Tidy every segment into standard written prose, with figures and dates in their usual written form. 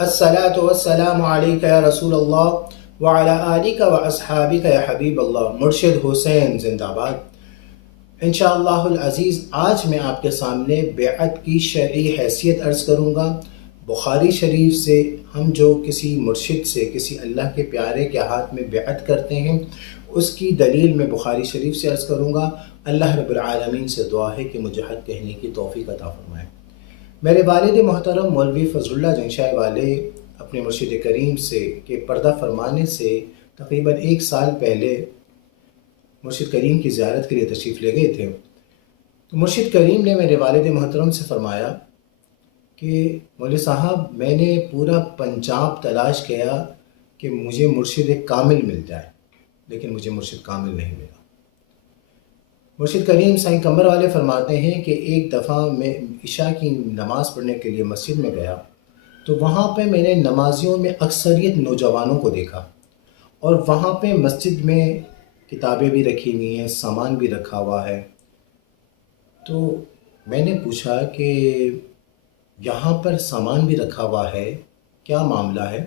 الصلاۃ والسلام علیک یا رسول اللہ وعلی آلک و اصحابک یا حبیب اللہ۔ مرشد حسین زندہ باد۔ انشاءاللہ العزیز آج میں آپ کے سامنے بیعت کی شرعی حیثیت عرض کروں گا۔ بخاری شریف سے ہم جو کسی مرشد سے کسی اللہ کے پیارے کے ہاتھ میں بیعت کرتے ہیں اس کی دلیل میں بخاری شریف سے عرض کروں گا۔ اللہ رب العالمین سے دعا ہے کہ مجھے حق کہنے کی توفیق عطا فرمائے۔ میرے والد محترم مولوی فضل اللہ جنشائی والے اپنے مرشد کریم سے کہ پردہ فرمانے سے تقریباً 1 سال پہلے مرشد کریم کی زیارت کے لیے تشریف لے گئے تھے۔ تو مرشد کریم نے میرے والد محترم سے فرمایا کہ مولوی صاحب میں نے پورا پنجاب تلاش کیا کہ مجھے مرشد کامل مل جائے، لیکن مجھے مرشد کامل نہیں ملا۔ مرشد کریم سائیں کمر والے فرماتے ہیں کہ ایک دفعہ میں عشاء کی نماز پڑھنے کے لیے مسجد میں گیا تو وہاں پہ میں نے نمازیوں میں اکثریت نوجوانوں کو دیکھا، اور وہاں پہ مسجد میں کتابیں بھی رکھی ہوئی ہیں، سامان بھی رکھا ہوا ہے۔ تو میں نے پوچھا کہ یہاں پر سامان بھی رکھا ہوا ہے، کیا معاملہ ہے؟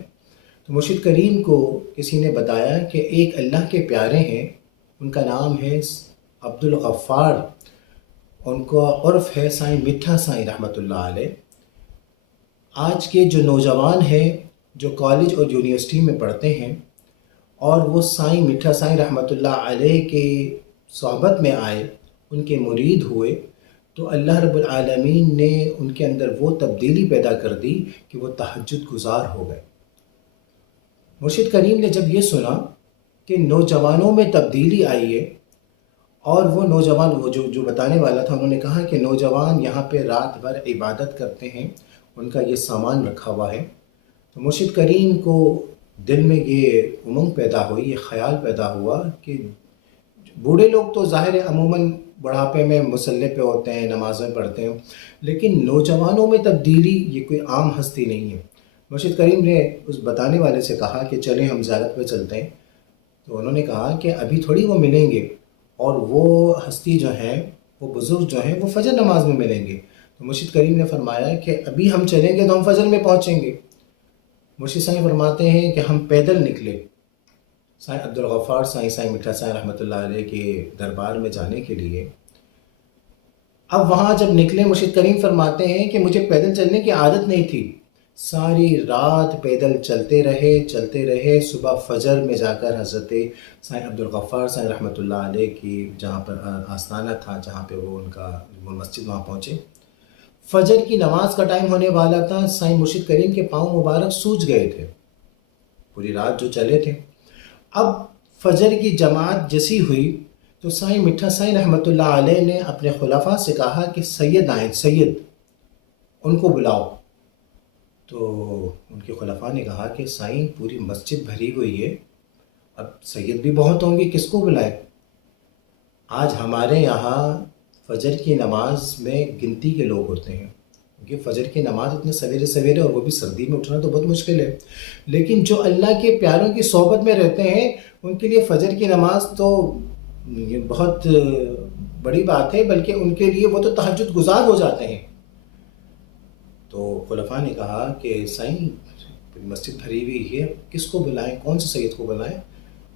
تو مرشد کریم کو کسی نے بتایا کہ ایک اللہ کے پیارے ہیں، ان کا نام ہے عبد الغفار، ان کو عرف ہے سائیں میٹھا سائیں رحمۃ اللہ علیہ۔ آج کے جو نوجوان ہیں جو کالج اور یونیورسٹی میں پڑھتے ہیں اور وہ سائیں میٹھا سائیں رحمۃ اللہ علیہ کے صحبت میں آئے، ان کے مرید ہوئے، تو اللہ رب العالمین نے ان کے اندر وہ تبدیلی پیدا کر دی کہ وہ تہجد گزار ہو گئے۔ مرشد کریم نے جب یہ سنا کہ نوجوانوں میں تبدیلی آئی ہے، اور وہ نوجوان وہ جو بتانے والا تھا، انہوں نے کہا کہ نوجوان یہاں پہ رات بھر عبادت کرتے ہیں، ان کا یہ سامان رکھا ہوا ہے۔ تو مرشد کریم کو دل میں یہ امنگ پیدا ہوئی، یہ خیال پیدا ہوا کہ بوڑھے لوگ تو ظاہر ہے عموماً بڑھاپے میں مصلی پہ ہوتے ہیں، نمازیں پڑھتے ہیں، لیکن نوجوانوں میں تبدیلی یہ کوئی عام ہستی نہیں ہے۔ مرشد کریم نے اس بتانے والے سے کہا کہ چلیں ہم زیارت پہ چلتے ہیں۔ تو انہوں نے کہا کہ ابھی تھوڑی وہ ملیں گے، اور وہ ہستی جو ہیں، وہ بزرگ جو ہیں، وہ فجر نماز میں ملیں گے۔ تو مرشد کریم نے فرمایا کہ ابھی ہم چلیں گے تو ہم فجر میں پہنچیں گے۔ مرشد سائیں فرماتے ہیں کہ ہم پیدل نکلے سائیں عبد الغفار سائیں میٹھا سائیں رحمۃ اللہ علیہ کے دربار میں جانے کے لیے۔ اب وہاں جب نکلے، مرشد کریم فرماتے ہیں کہ مجھے پیدل چلنے کی عادت نہیں تھی، ساری رات پیدل چلتے رہے، صبح فجر میں جا کر حضرت سائیں عبد الغفار سائیں رحمۃ اللہ علیہ کی جہاں پر آستانہ تھا، جہاں پہ وہ ان کا مسجد، وہاں پہنچے۔ فجر کی نماز کا ٹائم ہونے والا تھا، سائیں مرشد کریم کے پاؤں مبارک سوج گئے تھے، پوری رات جو چلے تھے۔ اب فجر کی جماعت جیسی ہوئی تو سائیں میٹھا سائیں رحمۃ اللہ علیہ نے اپنے خلفاء سے کہا کہ سید آئیں، سید ان کو بلاؤ۔ تو ان کے خلفاء نے کہا کہ سائیں پوری مسجد بھری ہوئی ہے، اب سید بھی بہت ہوں گے، کس کو بلائے؟ آج ہمارے یہاں فجر کی نماز میں گنتی کے لوگ ہوتے ہیں، کیونکہ فجر کی نماز اتنے سویرے اور وہ بھی سردی میں اٹھنا تو بہت مشکل ہے، لیکن جو اللہ کے پیاروں کی صحبت میں رہتے ہیں ان کے لیے فجر کی نماز تو یہ بہت بڑی بات ہے، بلکہ ان کے لیے وہ تو تہجد گزار ہو جاتے ہیں۔ تو خلفاء نے کہا کہ سائیں مسجد بھری ہوئی ہے، کس کو بلائیں، کون سے سید کو بلائیں؟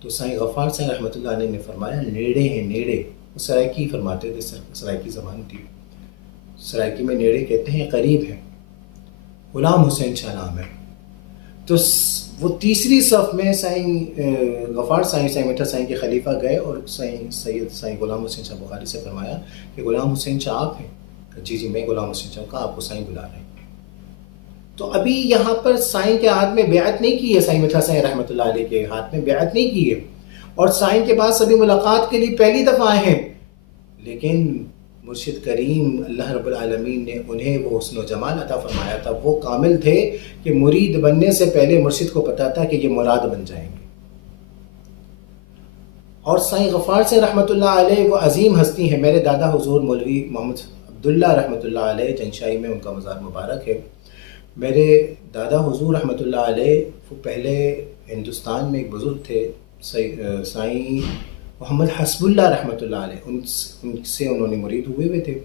تو سائیں غفار سائیں رحمۃ اللہ علیہ نے فرمایا نیڑے ہیں، نیڑے، وہ سرائکی فرماتے تھے، سرائکی زبان تھی، سرائکی میں نیڑے کہتے ہیں قریب ہے، غلام حسین شاہ نام ہے۔ تو وہ تیسری صف میں سائیں غفار سائیں میٹھا سائیں کے خلیفہ گئے اور سید سائیں غلام حسین شاہ بخاری سے فرمایا کہ غلام حسین شاہ آپ ہیں؟ جی جی میں غلام حسین شاہ کا، آپ کو سائیں بلا رہے ہیں۔ تو ابھی یہاں پر سائیں کے ہاتھ میں بیعت نہیں کی ہے، سائیں میٹھا سائیں رحمۃ اللہ علیہ کے ہاتھ میں بیعت نہیں کی ہے، اور سائیں کے پاس ابھی ملاقات کے لیے پہلی دفعہ آئے ہیں، لیکن مرشد کریم اللہ رب العالمین نے انہیں وہ حسن و جمال عطا فرمایا تھا، وہ کامل تھے کہ مرید بننے سے پہلے مرشد کو پتا تھا کہ یہ مراد بن جائیں گے۔ اور سائیں غفار سے رحمۃ اللہ علیہ وہ عظیم ہستی ہیں، میرے دادا حضور مولوی محمد عبداللہ رحمۃ اللہ علیہ جنشائی میں ان کا مزار مبارک ہے۔ میرے دادا حضور رحمۃ اللہ علیہ وہ پہلے ہندوستان میں ایک بزرگ تھے، سائیں محمد حسب اللہ رحمۃ اللہ علیہ، ان سے انہوں نے مرید ہوئے تھے،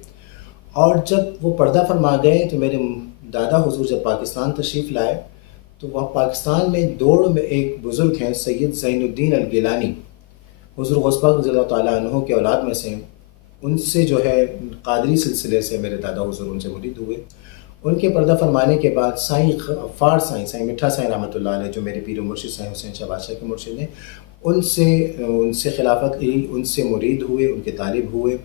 اور جب وہ پردہ فرما گئے تو میرے دادا حضور جب پاکستان تشریف لائے تو وہ پاکستان میں دوڑ میں ایک بزرگ ہیں سید زین الدین الگیلانی، حضور غوث پاک رضی اللہ تعالیٰ عنہ کے اولاد میں سے ہیں۔ ان سے جو ہے قادری سلسلے سے میرے دادا حضور ان سے مرید ہوئے۔ ان کے پردہ فرمانے کے بعد سائیں غفار سائیں میٹھا سائیں رحمۃ اللہ علیہ، جو میرے پیر و مرشد سائیں حسین شاہ بادشاہ کے مرشد ہیں، ان سے خلافت لی، ان سے مرید ہوئے، ان کے طالب ہوئے،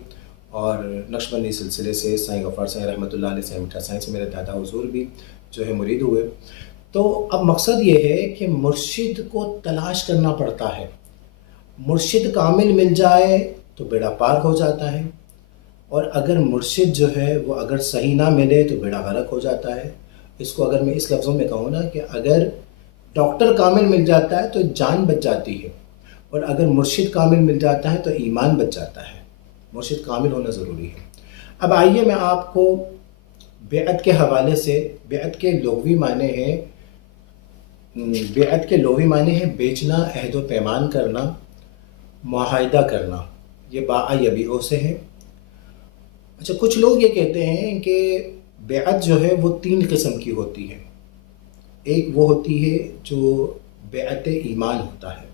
اور نقشبندی سلسلے سے سائیں غفار سائیں رحمۃ اللہ علیہ، سائیں میٹھا سائیں سے میرے دادا حضور بھی جو ہے مرید ہوئے۔ تو اب مقصد یہ ہے کہ مرشد کو تلاش کرنا پڑتا ہے۔ مرشد کامل مل جائے تو بیڑا پار ہو جاتا ہے، اور اگر مرشد جو ہے وہ اگر صحیح نہ ملے تو بیڑا غرق ہو جاتا ہے۔ اس کو اگر میں اس لفظوں میں کہوں نا کہ اگر ڈاکٹر کامل مل جاتا ہے تو جان بچ جاتی ہے، اور اگر مرشد کامل مل جاتا ہے تو ایمان بچ جاتا ہے۔ مرشد کامل ہونا ضروری ہے۔ اب آئیے میں آپ کو بیعت کے حوالے سے، بیعت کے لغوی معنی ہیں، بیعت کے لغوی معنی ہیں بیچنا، عہد و پیمان کرنا، معاہدہ کرنا۔ یہ باع یبیع سے ہے۔ اچھا، کچھ لوگ یہ کہتے ہیں کہ بیعت جو ہے وہ 3 قسم کی ہوتی ہے۔ ایک وہ ہوتی ہے جو بیعت ایمان ہوتا ہے،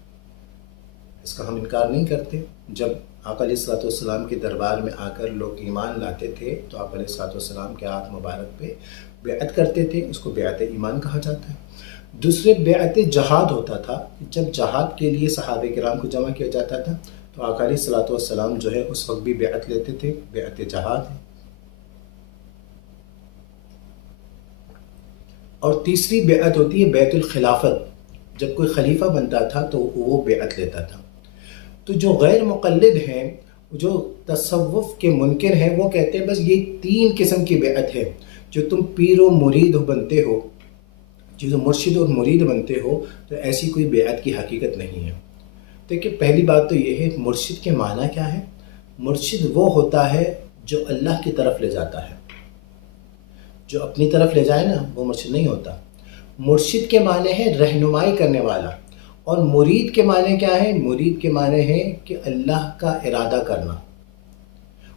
اس کا ہم انکار نہیں کرتے۔ جب آقا علیہ الصلوۃ والسلام کے دربار میں آ کر لوگ ایمان لاتے تھے تو آقا علیہ الصلوۃ والسلام کے ہاتھ مبارک پہ بیعت کرتے تھے، اس کو بیعت ایمان کہا جاتا ہے۔ دوسرے بیعت جہاد ہوتا تھا، جب جہاد کے لیے صحابہ کرام کو جمع کیا جاتا تھا تو آقا علیہ الصلوۃ والسلام جو ہے اس وقت بھی بیعت لیتے تھے، بیعت جہاد ہے۔ اور تیسری بیعت ہوتی ہے بیعت الخلافت، جب کوئی خلیفہ بنتا تھا تو وہ بیعت لیتا تھا۔ تو جو غیر مقلد ہیں، جو تصوف کے منکر ہیں، وہ کہتے ہیں بس یہ 3 قسم کی بیعت ہے۔ جو تم پیر و مرید بنتے ہو، جو مرشد اور مرید بنتے ہو، تو ایسی کوئی بیعت کی حقیقت نہیں ہے۔ دیکھیں، پہلی بات تو یہ ہے مرشد کے معنی کیا ہے۔ مرشد وہ ہوتا ہے جو اللہ کی طرف لے جاتا ہے۔ جو اپنی طرف لے جائے نا وہ مرشد نہیں ہوتا۔ مرشد کے معنی ہے رہنمائی کرنے والا، اور مرید کے معنی کیا ہے؟ مرید کے معنی ہے کہ اللہ کا ارادہ کرنا۔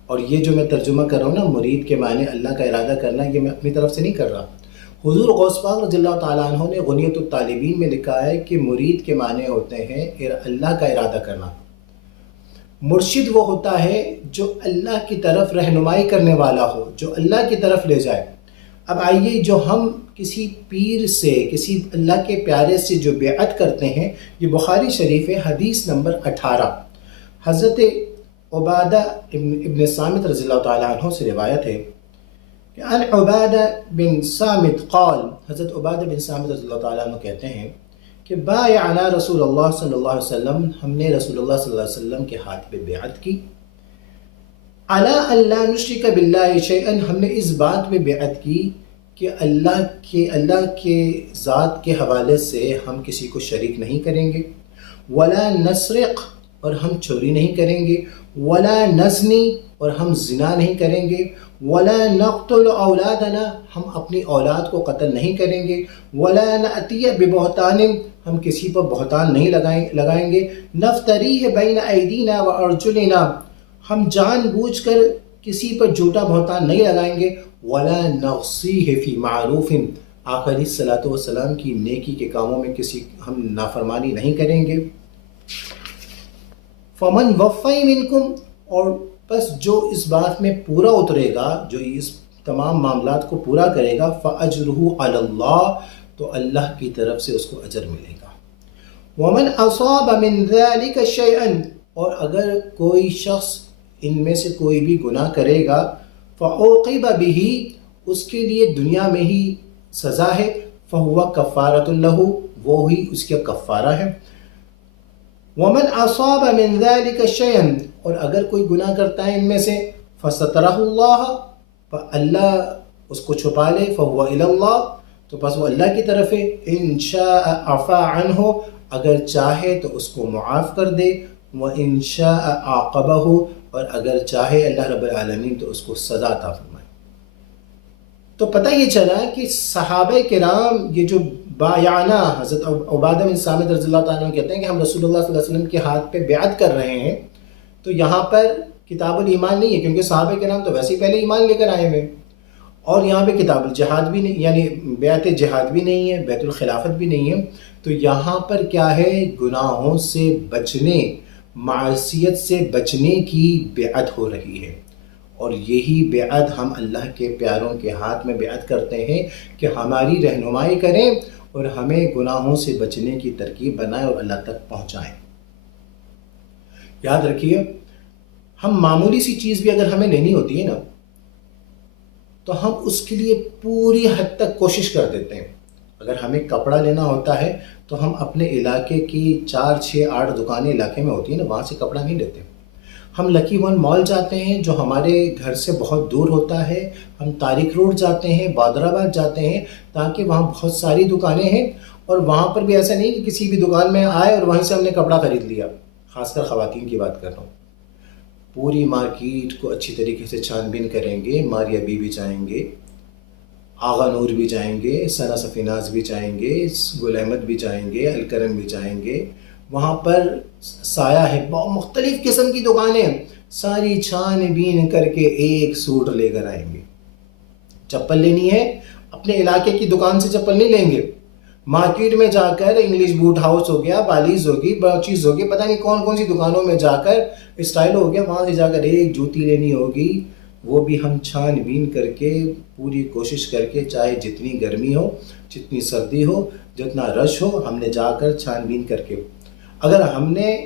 اور یہ جو میں ترجمہ کر رہا ہوں نا، مرید کے معنی اللہ کا ارادہ کرنا، یہ میں اپنی طرف سے نہیں کر رہا۔ حضور غوث پاک رضی اللہ تعالیٰ عنہ نے غنیۃ الطالبین میں لکھا ہے کہ مرید کے معنی ہوتے ہیں اللہ کا ارادہ کرنا۔ مرشد وہ ہوتا ہے جو اللہ کی طرف رہنمائی کرنے والا ہو، جو اللہ کی طرف لے جائے۔ اب آئیے، جو ہم کسی پیر سے، کسی اللہ کے پیارے سے جو بیعت کرتے ہیں، یہ بخاری شریف ہے، حدیث نمبر 18، حضرت عبادہ ابن صامت رضی اللہ تعالیٰ عنہ سے روایت ہے کہ عن عبادہ بن صامت قال، حضرت عبادہ بن صامت رضی اللہ تعالیٰ عنہ کہتے ہیں کہ بایعنا رسول اللہ صلی اللہ علیہ وسلم، ہم نے رسول اللہ صلی اللہ علیہ وسلم کے ہاتھ پہ بیعت کی، علی ان لا نشرک باللہ شیئا، ہم نے اس بات پہ بیعت کی کہ اللہ کے ذات کے حوالے سے ہم کسی کو شریک نہیں کریں گے، ولا نسرق، اور ہم چوری نہیں کریں گے، ولا نزنی، اور ہم زنا نہیں کریں گے، ولا نقتل اولادنا، ہم اپنی اولاد کو قتل نہیں کریں گے، ولا نأتی ببہتان، ہم کسی پر بہتان نہیں لگائیں گے، نفتریہ بین ایدینا و ارجلنا، ہم جان بوجھ کر کسی پر جھوٹا بہتان نہیں لگائیں گے، ولا نغصیہ فی معروف، آقا علیہ الصلوۃ والسلام کی نیکی کے کاموں میں کسی ہم نافرمانی نہیں کریں گے۔ فمن وفی منکم، اور بس جو اس بات میں پورا اترے گا، جو اس تمام معاملات کو پورا کرے گا، فاجرہ علی اللہ، تو اللہ کی طرف سے اس کو اجر ملے گا۔ ومن اصاب من ذلک شیئا، اور اگر کوئی شخص ان میں سے کوئی بھی گناہ کرے گا، فعوقب بہ، اس کے لیے دنیا میں ہی سزا ہے، فہو کفارۃ لہ، وہی اس کا کفارہ ہے۔ ومن اصاب من ذلک شیئا، اور اگر کوئی گناہ کرتا ہے ان میں سے، فسترہ اللہ، اللہ اس کو چھپا لے، فہو الی اللہ، تو بس وہ اللہ کی طرف ہے، ان شاء عفا عنہ، اگر چاہے تو اس کو معاف کر دے، وان شاء عاقبہ، اور اگر چاہے اللہ رب العالمین تو اس کو سزا عطا فرمائے۔ تو پتہ یہ چلا کہ صحابہ کرام یہ جو بایعنا، حضرت عبادہ بن صامت رضی اللہ تعالیٰ عنہ کہتے ہیں کہ ہم رسول اللہ صلی اللہ علیہ وسلم کے ہاتھ پہ بیعت کر رہے ہیں، تو یہاں پر کتاب الایمان نہیں ہے، کیونکہ صحابہ کرام تو ویسے ہی پہلے ایمان لے کر آئے ہوئے، اور یہاں پہ کتاب الجہاد بھی نہیں، یعنی بیعت جہاد بھی نہیں ہے، بیعت الخلافت بھی نہیں ہے. تو یہاں پر کیا ہے، گناہوں سے بچنے، معصیت سے بچنے کی بیعت ہو رہی ہے. اور یہی بیعت ہم اللہ کے پیاروں کے ہاتھ میں بیعت کرتے ہیں کہ ہماری رہنمائی کریں اور ہمیں گناہوں سے بچنے کی ترکیب بنائیں اور اللہ تک پہنچائیں. یاد رکھیے، ہم معمولی سی چیز بھی اگر ہمیں لینی ہوتی ہے نا، تو ہم اس کے لیے پوری حد تک کوشش کر دیتے ہیں. اگر ہمیں کپڑا لینا ہوتا ہے تو ہم اپنے علاقے کی 4 6 8 دکانیں علاقے میں ہوتی ہیں نا، وہاں سے کپڑا نہیں لیتے. ہم لکی ون مال جاتے ہیں جو ہمارے گھر سے بہت دور ہوتا ہے. ہم طارق روڈ جاتے ہیں، بادر آباد جاتے ہیں، تاکہ وہاں بہت ساری دکانیں ہیں اور وہاں پر بھی ایسا نہیں کہ کسی بھی دکان میں آئے اور وہیں سے ہم نے کپڑا خرید لیا. خاص کر خواتین کی بات کر رہا ہوں. پوری مارکیٹ کو اچھی طریقے سے چھان بین کریں گے. ماریا بی بھی جائیں گے، آغا نور بھی جائیں گے، ثنا صفیناز بھی جائیں گے، گل احمد بھی جائیں گے، الکرم بھی جائیں گے. وہاں پر سایہ ہے، بہت مختلف قسم کی دکانیں، ساری چھان بین کر کے ایک سوٹ لے کر آئیں گے. چپل لینی ہے، اپنے علاقے کی دکان سے چپل نہیں لیں گے. مارکیٹ میں جا کر انگلش بوٹ ہاؤس ہو گیا، بالیز ہوگی، چیز ہوگی، پتہ نہیں کون کون سی دکانوں میں جا کر، اسٹائل ہو گیا، وہاں سے جا کر ایک جوتی لینی ہوگی. وہ بھی ہم چھان بین کر کے پوری کوشش کر کے، چاہے جتنی گرمی ہو، جتنی سردی ہو، جتنا رش ہو، ہم نے جا کر چھان بین کر کے. اگر ہم نے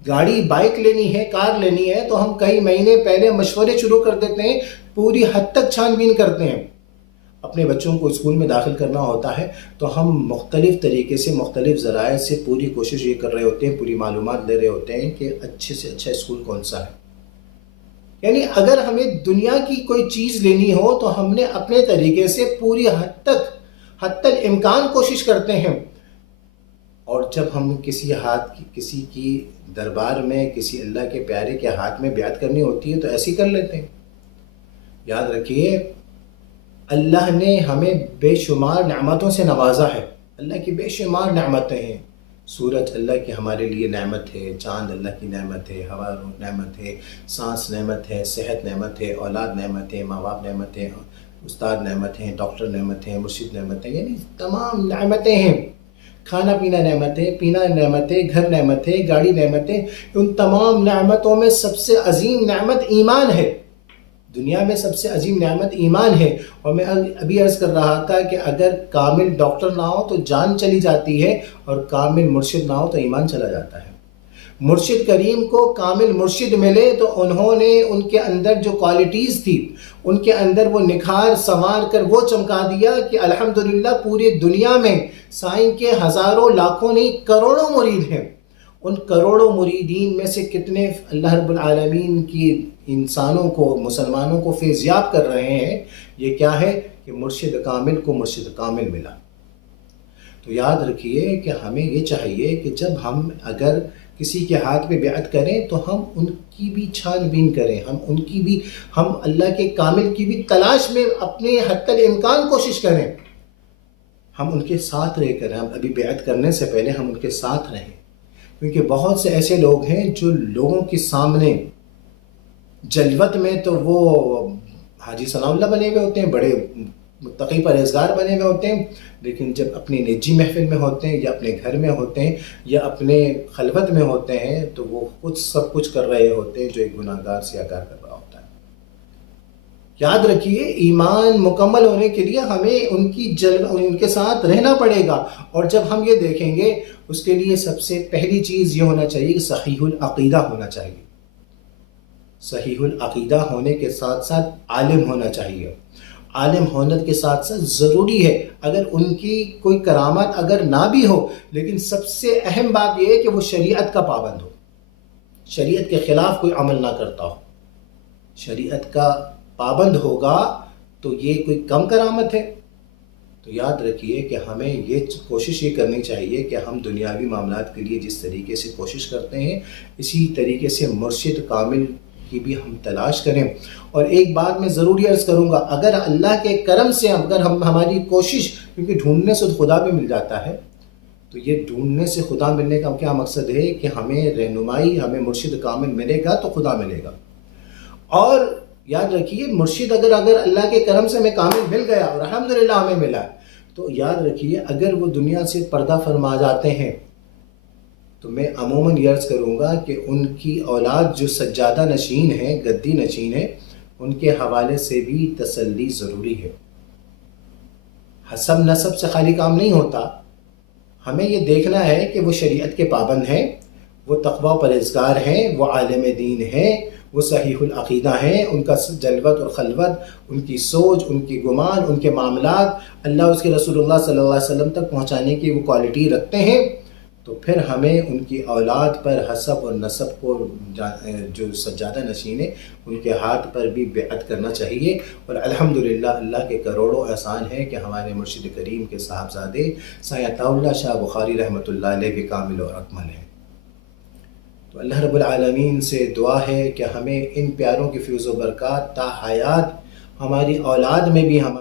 گاڑی بائک لینی ہے، کار لینی ہے، تو ہم کئی مہینے پہلے مشورے شروع کر دیتے ہیں، پوری حد تک چھان بین کرتے ہیں. اپنے بچوں کو اسکول میں داخل کرنا ہوتا ہے تو ہم مختلف طریقے سے، مختلف ذرائع سے پوری کوشش یہ کر رہے ہوتے ہیں، پوری معلومات لے رہے ہوتے ہیں کہ اچھے سے اچھا اسکول کون سا ہے. یعنی اگر ہمیں دنیا کی کوئی چیز لینی ہو تو ہم نے اپنے طریقے سے پوری حد تک امکان کوشش کرتے ہیں. اور جب ہم کسی کی دربار میں، کسی اللہ کے پیارے کے ہاتھ میں بیعت کرنی ہوتی ہے تو ایسے ہی کر لیتے ہیں. یاد رکھیے، اللہ نے ہمیں بے شمار نعمتوں سے نوازا ہے. اللہ کی بے شمار نعمتیں ہیں. سورج اللہ کی ہمارے لیے نعمت ہے، چاند اللہ کی نعمت ہے، ہوا نعمت ہے، سانس نعمت ہے، صحت نعمت ہے، اولاد نعمت ہے، ماں باپ نعمت ہے، استاد نعمت ہیں، ڈاکٹر نعمت ہیں، مرشد نعمت ہیں. یعنی تمام نعمتیں ہیں. کھانا پینا نعمت ہے، پینا نعمت ہے، گھر نعمت ہے، گاڑی نعمت ہے. ان تمام نعمتوں میں سب سے عظیم نعمت ایمان ہے. دنیا میں سب سے عظیم نعمت ایمان ہے. اور میں ابھی عرض کر رہا تھا کہ اگر کامل ڈاکٹر نہ ہو تو جان چلی جاتی ہے، اور کامل مرشد نہ ہو تو ایمان چلا جاتا ہے. مرشد کریم کو کامل مرشد ملے تو انہوں نے ان کے اندر جو کوالٹیز تھی، ان کے اندر وہ نکھار سنوار کر وہ چمکا دیا کہ الحمدللہ پوری دنیا میں سائن کے ہزاروں لاکھوں نہیں کروڑوں مرید ہیں. ان کروڑوں مریدین میں سے کتنے اللہ رب العالمین کی انسانوں کو، مسلمانوں کو فیضیاب کر رہے ہیں. یہ کیا ہے کہ مرشد کامل کو مرشد کامل ملا. تو یاد رکھیے کہ ہمیں یہ چاہیے کہ جب ہم اگر کسی کے ہاتھ میں بیعت کریں تو ہم ان کی بھی چھان بین کریں، ہم اللہ کے کامل کی بھی تلاش میں اپنے حد تک امکان کوشش کریں. ہم ان کے ساتھ رہ کر، ہم ابھی بیعت کرنے سے پہلے ہم ان کے ساتھ رہیں. کیونکہ بہت سے ایسے لوگ ہیں جو لوگوں کے سامنے جلوت میں تو وہ حاجی ثناء اللہ بنے ہوئے ہوتے ہیں، بڑے متقی پرہیزگار بنے ہوئے ہوتے ہیں، لیکن جب اپنی نجی محفل میں ہوتے ہیں یا اپنے گھر میں ہوتے ہیں یا اپنے خلوت میں ہوتے ہیں تو وہ سب کچھ کر رہے ہوتے ہیں جو ایک گناہ گار سیاہکار کر رہا ہوتا ہے. یاد رکھیے، ایمان مکمل ہونے کے لیے ہمیں ان کے ساتھ رہنا پڑے گا. اور جب ہم یہ دیکھیں گے، اس کے لیے سب سے پہلی چیز یہ ہونا چاہیے کہ صحیح العقیدہ ہونا چاہیے. صحیح العقیدہ ہونے کے ساتھ ساتھ عالم ہونا چاہیے. عالم ہونے کے ساتھ ساتھ ضروری ہے، اگر ان کی کوئی کرامت اگر نہ بھی ہو، لیکن سب سے اہم بات یہ ہے کہ وہ شریعت کا پابند ہو، شریعت کے خلاف کوئی عمل نہ کرتا ہو. شریعت کا پابند ہوگا تو یہ کوئی کم کرامت ہے. تو یاد رکھیے کہ ہمیں یہ کوشش یہ کرنی چاہیے کہ ہم دنیاوی معاملات کے لیے جس طریقے سے کوشش کرتے ہیں، اسی طریقے سے مرشد کامل کی بھی ہم تلاش کریں. اور ایک بات میں ضرور عرض کروں گا، اگر اللہ کے کرم سے اگر ہماری کوشش، کیونکہ ڈھونڈنے سے خدا بھی مل جاتا ہے، تو یہ ڈھونڈنے سے خدا ملنے کا کیا مقصد ہے کہ ہمیں رہنمائی، ہمیں مرشد کامل ملے گا تو خدا ملے گا. اور یاد رکھیے مرشد اگر اللہ کے کرم سے ہمیں کامل مل گیا اور الحمدللہ ہمیں ملا، تو یاد رکھیے اگر وہ دنیا سے پردہ فرما جاتے ہیں تو میں عموماً یہ عرض کروں گا کہ ان کی اولاد جو سجادہ نشین ہیں، گدی نشین ہیں، ان کے حوالے سے بھی تسلی ضروری ہے۔ حسب نسب سے خالی کام نہیں ہوتا، ہمیں یہ دیکھنا ہے کہ وہ شریعت کے پابند ہیں، وہ تقوی پرہیزگار ہیں، وہ عالم دین ہیں، وہ صحیح العقیدہ ہیں، ان کا جلوت اور خلوت، ان کی سوچ، ان کی گمان، ان کے معاملات اللہ اس کے رسول اللہ صلی اللہ علیہ وسلم تک پہنچانے کی وہ کوالٹی رکھتے ہیں، تو پھر ہمیں ان کی اولاد پر حسب اور نسب کو جو سجادہ نشین ہے ان کے ہاتھ پر بھی بیعت کرنا چاہیے۔ اور الحمدللہ اللہ کے کروڑوں احسان ہے کہ ہمارے مرشد کریم کے صاحبزادے سایہ عطا اللہ شاہ بخاری رحمۃ اللہ علیہ بھی کامل و اکمل ہیں۔ تو اللہ رب العالمین سے دعا ہے کہ ہمیں ان پیاروں کی فیض و برکات تا حیات ہماری اولاد میں بھی ہمارے